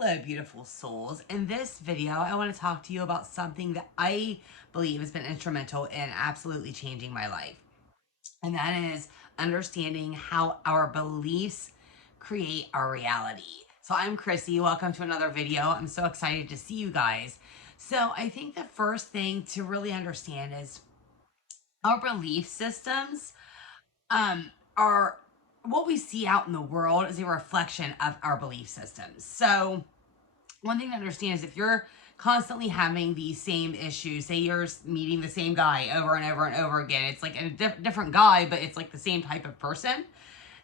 Hello, beautiful souls. In this video, I want to talk to you about something that I believe has been instrumental in absolutely changing my life. And that is understanding how our beliefs create our reality. So I'm Chrissy. Welcome to another video. I'm so excited to see you guys. So I think the first thing to really understand is our belief systems are what we see out in the world is a reflection of our belief systems. So one thing to understand is if you're constantly having these same issues, say you're meeting the same guy over and over and over again, it's like a different guy, but it's like the same type of person,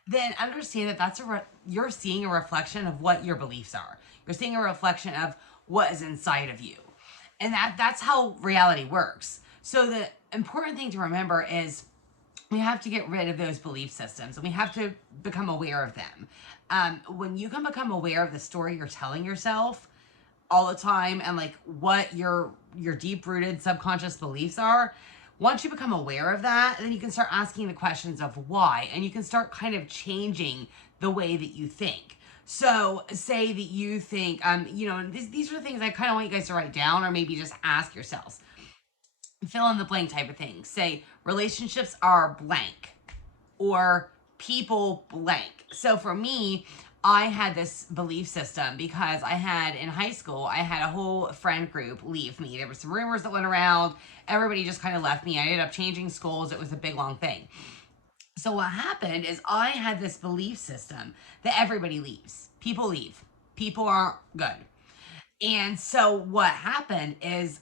then understand that you're seeing a reflection of what your beliefs are. You're seeing a reflection of what is inside of you. And that's how reality works. So the important thing to remember is we have to get rid of those belief systems and we have to become aware of them. When you can become aware of the story you're telling yourself all the time and like what your deep-rooted subconscious beliefs are, once you become aware of that, then you can start asking the questions of why, and you can start kind of changing the way that you think. So say that you think, these are the things I kind of want you guys to write down or maybe just ask yourselves. Fill in the blank type of thing. Say relationships are blank or people blank. So for me, I had this belief system because I had in high school, I had a whole friend group leave me. There were some rumors that went around. Everybody just kind of left me. I ended up changing schools. It was a big long thing. So what happened is I had this belief system that everybody leaves. People leave. People aren't good. And so what happened is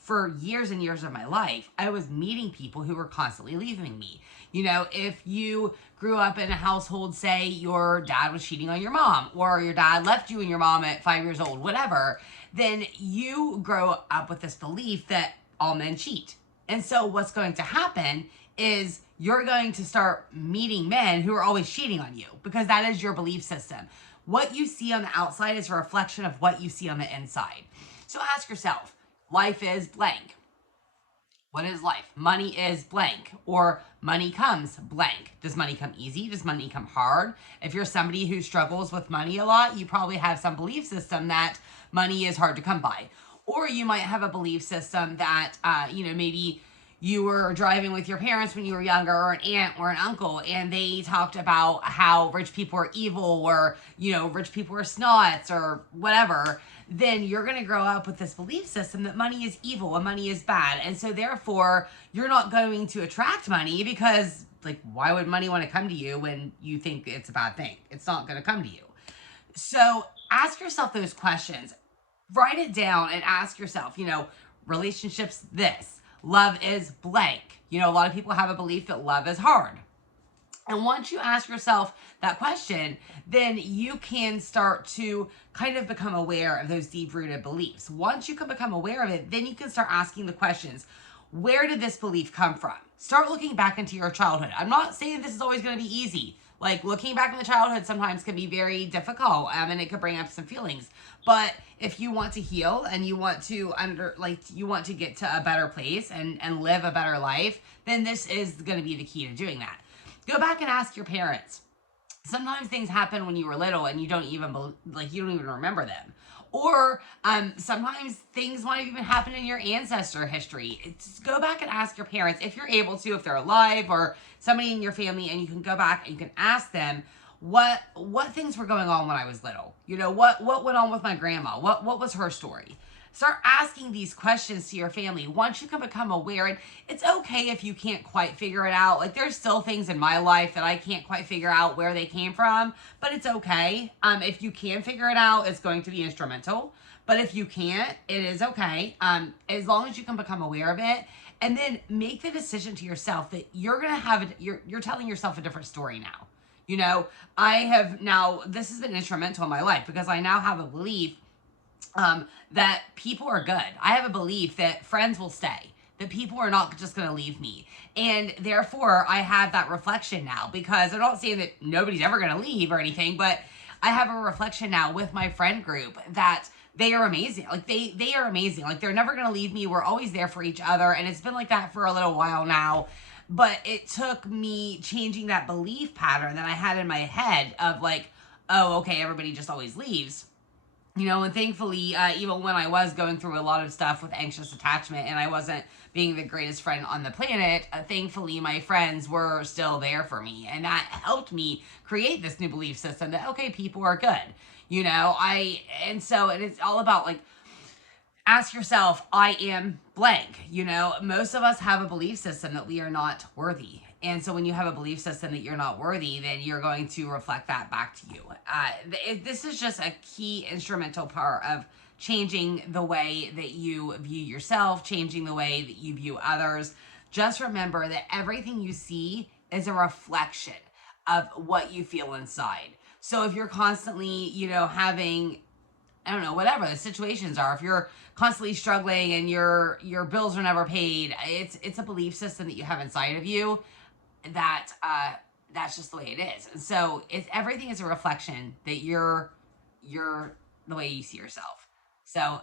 for years and years of my life, I was meeting people who were constantly leaving me. You know, if you grew up in a household, say your dad was cheating on your mom, or your dad left you and your mom at 5 years old, whatever, then you grow up with this belief that all men cheat. And so what's going to happen is you're going to start meeting men who are always cheating on you because that is your belief system. What you see on the outside is a reflection of what you see on the inside. So ask yourself, life is blank. What is life? Money is blank, or money comes blank. Does money come easy? Does money come hard? If you're somebody who struggles with money a lot, you probably have some belief system that money is hard to come by. Or you might have a belief system that, maybe you were driving with your parents when you were younger, or an aunt or an uncle, and they talked about how rich people are evil, or, rich people are snots, or whatever. Then you're going to grow up with this belief system that money is evil and money is bad. And so therefore, you're not going to attract money because, like, why would money want to come to you when you think it's a bad thing? It's not going to come to you. So ask yourself those questions. Write it down and ask yourself, relationships this. Love is blank. A lot of people have a belief that love is hard. And once you ask yourself that question, then you can start to kind of become aware of those deep-rooted beliefs. Once you can become aware of it, then you can start asking the questions, where did this belief come from? Start looking back into your childhood. I'm not saying this is always going to be easy. Like, looking back in the childhood sometimes can be very difficult, and it could bring up some feelings. But if you want to heal and you want to get to a better place and live a better life, then this is going to be the key to doing that. Go back and ask your parents. Sometimes things happen when you were little and you don't even remember them. Or sometimes things might have even happened in your ancestor history. Go back and ask your parents if you're able to, if they're alive or somebody in your family, and you can go back and you can ask them what things were going on when I was little. What went on with my grandma? What was her story? Start asking these questions to your family. Once you can become aware, and it's okay if you can't quite figure it out. Like, there's still things in my life that I can't quite figure out where they came from, but it's okay. If you can figure it out, it's going to be instrumental. But if you can't, it is okay. As long as you can become aware of it, and then make the decision to yourself that you're telling yourself a different story now. This has been instrumental in my life because I now have a belief that people are good. I have a belief that friends will stay, that people are not just going to leave me. And therefore, I have that reflection now, because I'm not saying that nobody's ever going to leave or anything, but I have a reflection now with my friend group that they are amazing. Like, they are amazing. Like, they're never going to leave me. We're always there for each other. And it's been like that for a little while now. But it took me changing that belief pattern that I had in my head of like, oh, okay, everybody just always leaves. You know, and thankfully, even when I was going through a lot of stuff with anxious attachment and I wasn't being the greatest friend on the planet, thankfully my friends were still there for me. And that helped me create this new belief system that, okay, people are good. You know, and so it's all about like, ask yourself, I am blank. You know, most of us have a belief system that we are not worthy. And so when you have a belief system that you're not worthy, then you're going to reflect that back to you. This is just a key instrumental part of changing the way that you view yourself, changing the way that you view others. Just remember that everything you see is a reflection of what you feel inside. So if you're constantly, you know, having, I don't know, whatever the situations are, if you're constantly struggling and your bills are never paid, it's a belief system that you have inside of you that that's just the way it is. And so it's, everything is a reflection that you're the way you see yourself. So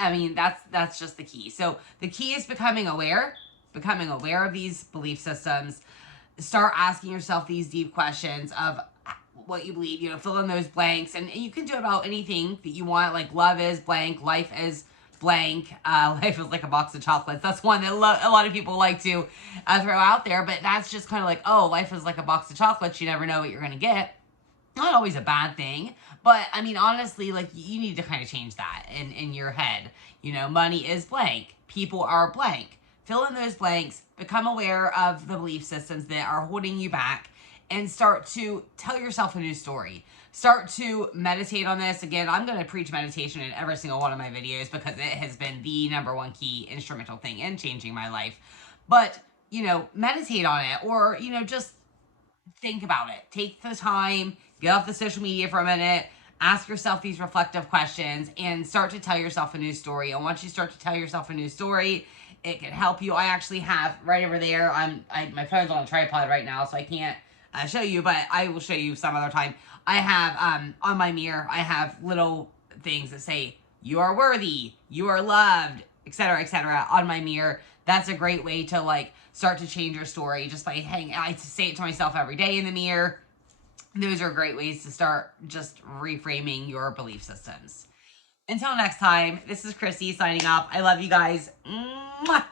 I mean, that's just the key. So the key is becoming aware of these belief systems. Start asking yourself these deep questions of what you believe, you know, fill in those blanks, and you can do about anything that you want. Like, love is blank, life is blank, life is like a box of chocolates. That's one that a lot of people like to throw out there, but that's just kind of like, oh, life is like a box of chocolates, you never know what you're gonna get. Not always a bad thing, but I mean, honestly, like, you need to kind of change that in your head. You know, money is blank, people are blank. Fill in those blanks, become aware of the belief systems that are holding you back, and start to tell yourself a new story. Start to meditate on this. Again, I'm going to preach meditation in every single one of my videos because it has been the number one key instrumental thing in changing my life. But, you know, meditate on it, or, you know, just think about it. Take the time, get off the social media for a minute, ask yourself these reflective questions, and start to tell yourself a new story. And once you start to tell yourself a new story, it can help you. I actually have right over there, my phone's on a tripod right now, so I can't show you, but I will show you some other time. I have, on my mirror, I have little things that say, you are worthy, you are loved, etc., on my mirror. That's a great way to, like, start to change your story just by I say it to myself every day in the mirror. Those are great ways to start just reframing your belief systems. Until next time, this is Chrissy signing off. I love you guys. Mwah!